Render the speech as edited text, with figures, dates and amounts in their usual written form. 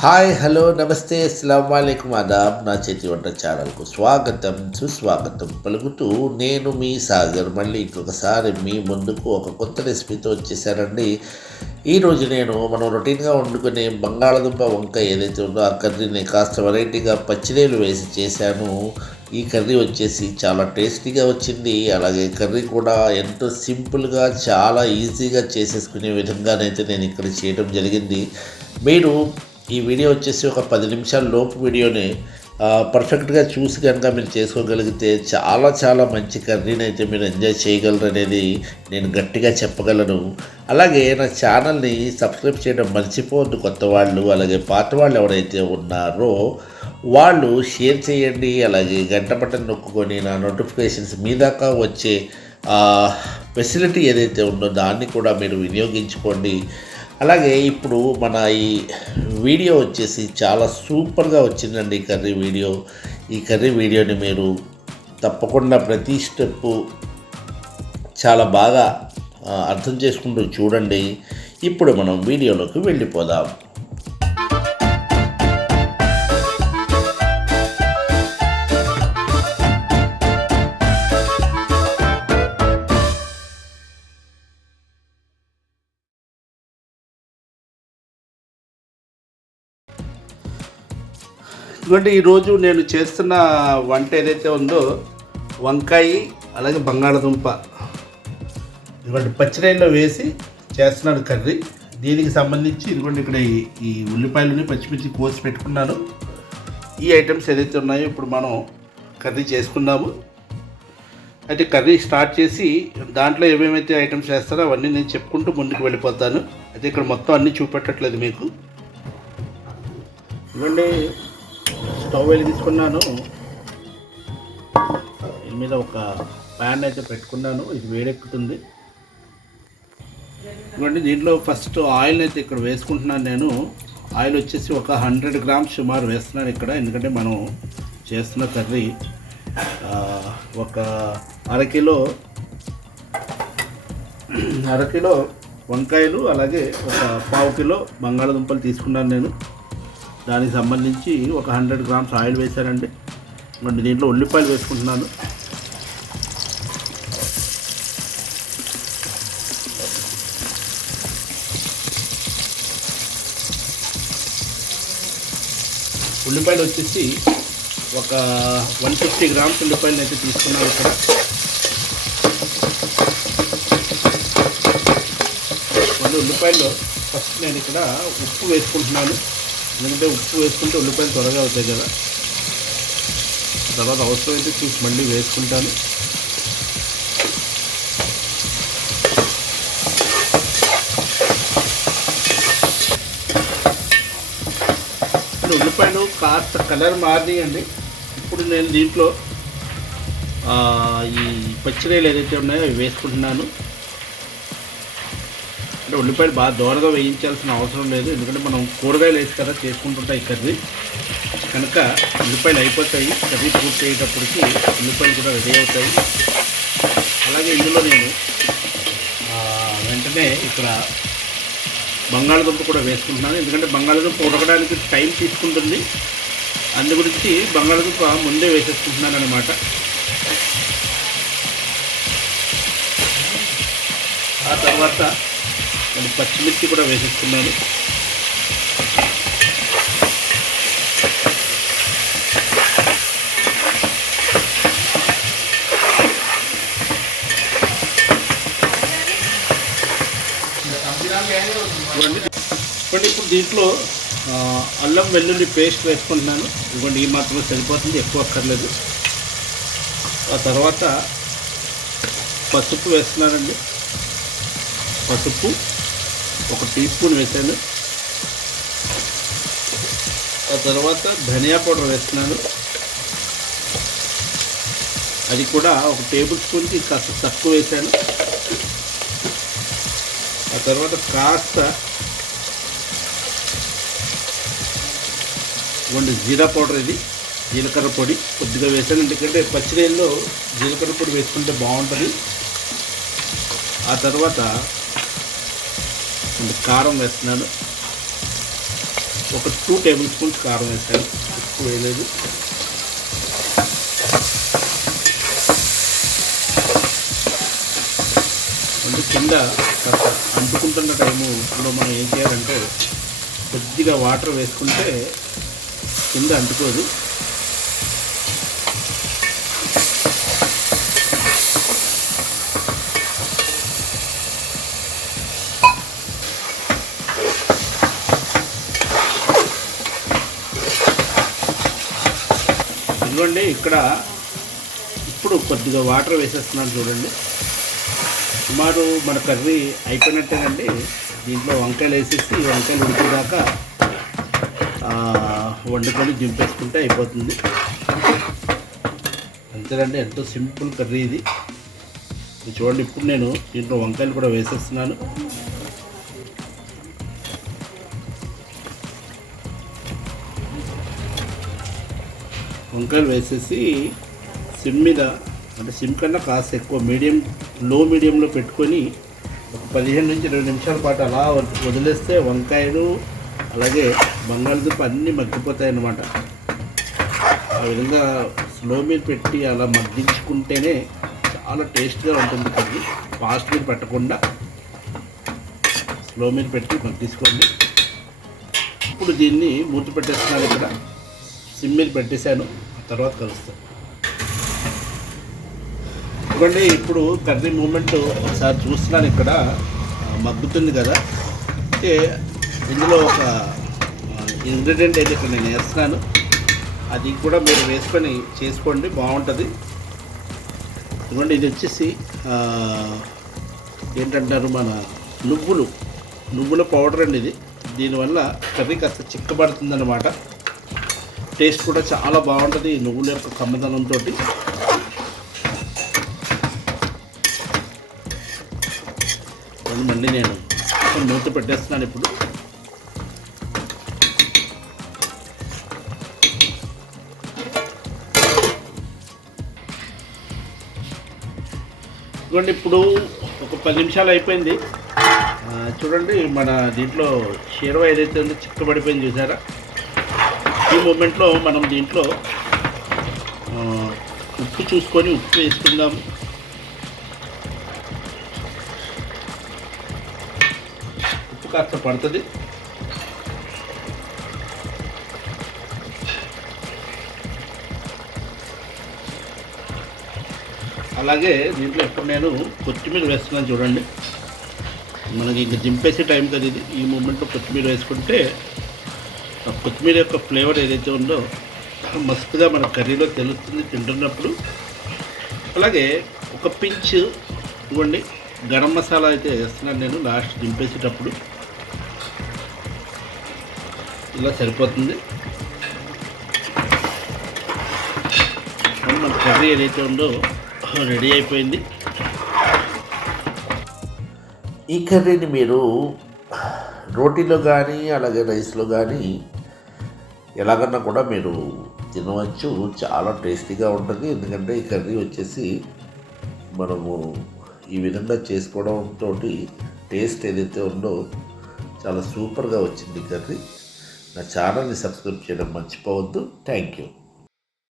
Hi hello నమస్తే అస్సలం వాలేకుమ్ ఆదాబ్ నా చేతి వంట ఛానల్కు స్వాగతం సుస్వాగతం పలుకుతూ నేను మీ సాగర్ మళ్ళీ ఇంకొకసారి మీ ముందుకు ఒక కొత్త రెసిపీతో వచ్చేసానండి. ఈరోజు మనం రొటీన్గా వండుకునే బంగాళదుంప వంకాయ ఏదైతే ఉందో ఆ కర్రీని కాస్త వెరైటీగా పచ్చినీళ్ళు వేసి చేశాను. ఈ కర్రీ వచ్చేసి చాలా టేస్టీగా వచ్చింది. అలాగే కర్రీ కూడా ఎంతో సింపుల్గా చాలా ఈజీగా చేసేసుకునే విధంగానైతే నేను ఇక్కడ చేయడం జరిగింది. మీరు ఈ వీడియో వచ్చేసి ఒక 10 నిమిషాల లోపు వీడియోని పర్ఫెక్ట్గా చూసి కనుక మీరు చేసుకోగలిగితే చాలా చాలా మంచి కర్రీని అయితే మీరు ఎంజాయ్ చేయగలరు అనేది నేను గట్టిగా చెప్పగలను. అలాగే నా ఛానల్ని సబ్స్క్రైబ్ చేయడం మర్చిపోవద్దు కొత్త వాళ్ళు. అలాగే పాత వాళ్ళు ఎవరైతే ఉన్నారో వాళ్ళు షేర్ చేయండి. అలాగే గంట బటన్ నొక్కుకొని నా నోటిఫికేషన్స్ మీ దాకా వచ్చే ఫెసిలిటీ ఏదైతే ఉందో దాన్ని కూడా మీరు వినియోగించుకోండి. అలాగే ఇప్పుడు మన ఈ వీడియో వచ్చేసి చాలా సూపర్గా వచ్చిందండి ఈ కర్రీ వీడియోని మీరు తప్పకుండా ప్రతి స్టెప్పు చాలా బాగా అర్థం చేసుకుంటూ చూడండి. ఇప్పుడు మనం వీడియోలోకి వెళ్ళిపోదాం. ఎందుకంటే ఈరోజు నేను చేస్తున్న వంట ఏదైతే ఉందో వంకాయ అలాగే బంగాళదుంప ఇదిగోండి పచ్చిరాయిలో వేసి చేస్తున్నాను కర్రీ. దీనికి సంబంధించి ఇదిగోండి ఇక్కడ ఈ ఉల్లిపాయలని పచ్చిమిర్చి కోసి పెట్టుకున్నాను. ఈ ఐటమ్స్ ఏదైతే ఉన్నాయో ఇప్పుడు మనం కర్రీ చేసుకుందాము. అయితే కర్రీ స్టార్ట్ చేసి దాంట్లో ఏమేమైతే ఐటమ్స్ చేస్తారో అవన్నీ నేను చెప్పుకుంటూ ముందుకు వెళ్ళిపోతాను. అయితే ఇక్కడ మొత్తం అన్నీ చూపెట్టట్లేదు మీకు. ఇవ్వండి స్టవ్ వెలిగించుకున్నాను. దీని మీద ఒక ప్యాన్ అయితే పెట్టుకున్నాను. ఇది వేడెక్కుతుంది. ఇవ్వండి దీంట్లో ఫస్ట్ ఆయిల్ అయితే ఇక్కడ వేసుకుంటున్నాను. నేను ఆయిల్ వచ్చేసి ఒక 100 గ్రామ్స్ సుమారు వేస్తున్నాను ఇక్కడ. ఎందుకంటే మనం చేస్తున్న కర్రీ ఒక అరకిలో వంకాయలు అలాగే ఒక పావు కిలో బంగాళదుంపలు తీసుకున్నాను నేను. దానికి సంబంధించి ఒక 100 గ్రామ్స్ ఆయిల్ వేశానండి. మరి దీంట్లో ఉల్లిపాయలు వేసుకుంటున్నాను. ఉల్లిపాయలు వచ్చేసి ఒక 150 గ్రామ్స్ ఉల్లిపాయలు అయితే తీసుకున్నాను ఇక్కడ. మళ్ళీ ఉల్లిపాయల్లో ఫస్ట్ నేను ఇక్కడ ఉప్పు వేసుకుంటున్నాను. ఎందుకంటే ఉప్పు వేసుకుంటే ఉల్లిపాయలు త్వరగా అవుతాయి కదా. తర్వాత అవసరమైతే చూసి మళ్ళీ వేసుకుంటాను. ఉల్లిపాయలు కాస్త కలర్ మారినాయండి. ఇప్పుడు నేను దీంట్లో ఈ పచ్చిరాయలు ఏదైతే ఉన్నాయో అవి వేసుకుంటున్నాను. అంటే ఉల్లిపాయలు బాగా దోరగా వేయించాల్సిన అవసరం లేదు. ఎందుకంటే మనం కూరగాయలు వేసి కదా చేసుకుంటుంటాం ఈ కర్రీ. కనుక ఉల్లిపాయలు అయిపోతాయి. కర్రీ పూర్తి అయ్యేటప్పటికి ఉల్లిపాయలు కూడా రెడీ అవుతాయి. అలాగే ఇందులో నేను వెంటనే ఇక్కడ బంగాళదుంప కూడా వేసుకుంటున్నాను. ఎందుకంటే బంగాళదుంప ఉడకడానికి టైం తీసుకుంటుంది. అందు గురించి బంగాళదుంప ముందే వేసేసుకుంటున్నాను అన్నమాట. ఆ తర్వాత నేను పచ్చిమిర్చి కూడా వేసేసుకున్నాను. ఇప్పుడు దీంట్లో అల్లం వెల్లుల్లి పేస్ట్ వేసుకుంటున్నాను. ఇవ్వండి ఈ మాత్రమే సరిపోతుంది, ఎక్కువ అక్కర్లేదు. ఆ తర్వాత పసుపు వేస్తున్నానండి. పసుపు 1 టీ స్పూన్ వేసాను. ఆ తర్వాత ధనియా పౌడర్ వేస్తున్నాను. అది కూడా 1 టేబుల్ స్పూన్కి కాస్త తక్కువ వేసాను. ఆ తర్వాత కాస్త జీరా పౌడర్, ఇది జీలకర్ర పొడి కొద్దిగా వేసాను. ఎందుకంటే పచ్చిరాయల్లో జీలకర్ర పొడి వేసుకుంటే బాగుంటుంది. ఆ తర్వాత కారం వేస్తున్నాను. ఒక 2 టేబుల్ స్పూన్స్ కారం వేసాను, ఎక్కువ వేయలేదు. అంటే కింద కాస్త అంటుకుంటున్న టైములో మనం ఏం చేయాలంటే కొద్దిగా వాటర్ వేసుకుంటే కింద అంటుకోదు. ఇదిగోండి, ఇక్కడ ఇప్పుడు కొద్దిగా వాటర్ వేసేస్తున్నాను చూడండి. సుమారు మన కర్రీ అయిపోయినట్టేనండి. దీంట్లో వంకాయలు వేసేసి వంకాయలు ఉడికేదాకా వండుకొని దింపేసుకుంటే అయిపోతుంది. అంతేనండి, ఎంతో సింపుల్ కర్రీ ఇది. చూడండి, ఇప్పుడు నేను దీంట్లో వంకాయలు కూడా వేసేస్తున్నాను. వంకాయలు వేసేసి సిమ్ మీద, అంటే సిమ్ కన్నా కాస్త ఎక్కువ లో మీడియంలో పెట్టుకొని ఒక 15 నుంచి 20 నిమిషాల పాటు అలా వదిలేస్తే వంకాయలు అలాగే బంగాళదుంప అన్నీ మగ్గిపోతాయి అన్నమాట. ఆ విధంగా స్లో మీద పెట్టి అలా మగ్గించుకుంటేనే చాలా టేస్ట్గా ఉంటుంది కర్రీ. ఫాస్ట్ మీద పెట్టకుండా స్లో మీద పెట్టి మగ్గించుకోండి. ఇప్పుడు దీన్ని మూత పెట్టేస్తున్నాను. ఇక్కడ సిమ్ మీద పెట్టేశాను, తర్వాత కలుస్తాను. ఎందుకంటే ఇప్పుడు కర్రీ మూమెంట్ ఒకసారి చూస్తున్నాను, ఇక్కడ మగ్గుతుంది కదా. అయితే ఇందులో ఒక ఇంగ్రీడియంట్ అయితే ఇక్కడ నేను వేస్తున్నాను, అది కూడా మీరు వేసుకొని చేసుకోండి, బాగుంటుంది. ఎందుకంటే ఇది వచ్చేసి ఏంటంటారు, మన నువ్వుల పౌడర్ అండి ఇది. దీనివల్ల కర్రీ కాస్త చిక్కబడుతుంది అన్నమాట. టేస్ట్ కూడా చాలా బాగుంటుంది ఈ నువ్వుల యొక్క కమ్మదనంతో. మళ్ళీ నేను మూత పెట్టేస్తున్నాను ఇప్పుడు. చూడండి, ఇప్పుడు ఒక 10 నిమిషాలు అయిపోయింది. చూడండి, మన దీంట్లో షేర్వా ఏదైతే ఉందో చిక్కబడిపోయింది, చూసారా? ఈ మూమెంట్లో మనం దీంట్లో ఉప్పు చూసుకొని ఉప్పు వేసుకుందాము. ఉప్పు కాస్త పడుతుంది. అలాగే దీంట్లో ఇప్పుడు నేను కొత్తిమీర వేస్తున్నాను చూడండి. మనకి ఇంకా దింపేసే టైం కదా ఇది. ఈ మూమెంట్లో కొత్తిమీర వేసుకుంటే ఆ కొత్తిమీర యొక్క ఫ్లేవర్ ఏదైతే ఉందో మస్తుగా మన కర్రీలో తెలుస్తుంది తింటున్నప్పుడు. అలాగే ఒక పించ్ ఇవ్వండి గరం మసాలా అయితే వేస్తున్నాను నేను లాస్ట్ దింపేసేటప్పుడు. ఇలా సరిపోతుంది. మన కర్రీ ఏదైతే ఉందో రెడీ అయిపోయింది. ఈ కర్రీని మీరు రోటీలో కానీ అలాగే రైస్లో కానీ ఎలాగన్నా కూడా మీరు తినవచ్చు. చాలా టేస్టీగా ఉంటుంది. ఎందుకంటే ఈ కర్రీ వచ్చేసి మనము ఈ విధంగా చేసుకోవడంతో టేస్ట్ ఏదైతే ఉందో చాలా సూపర్గా వచ్చింది కర్రీ. నా ఛానల్ని సబ్స్క్రైబ్ చేయడం మర్చిపోవద్దు. Thank you.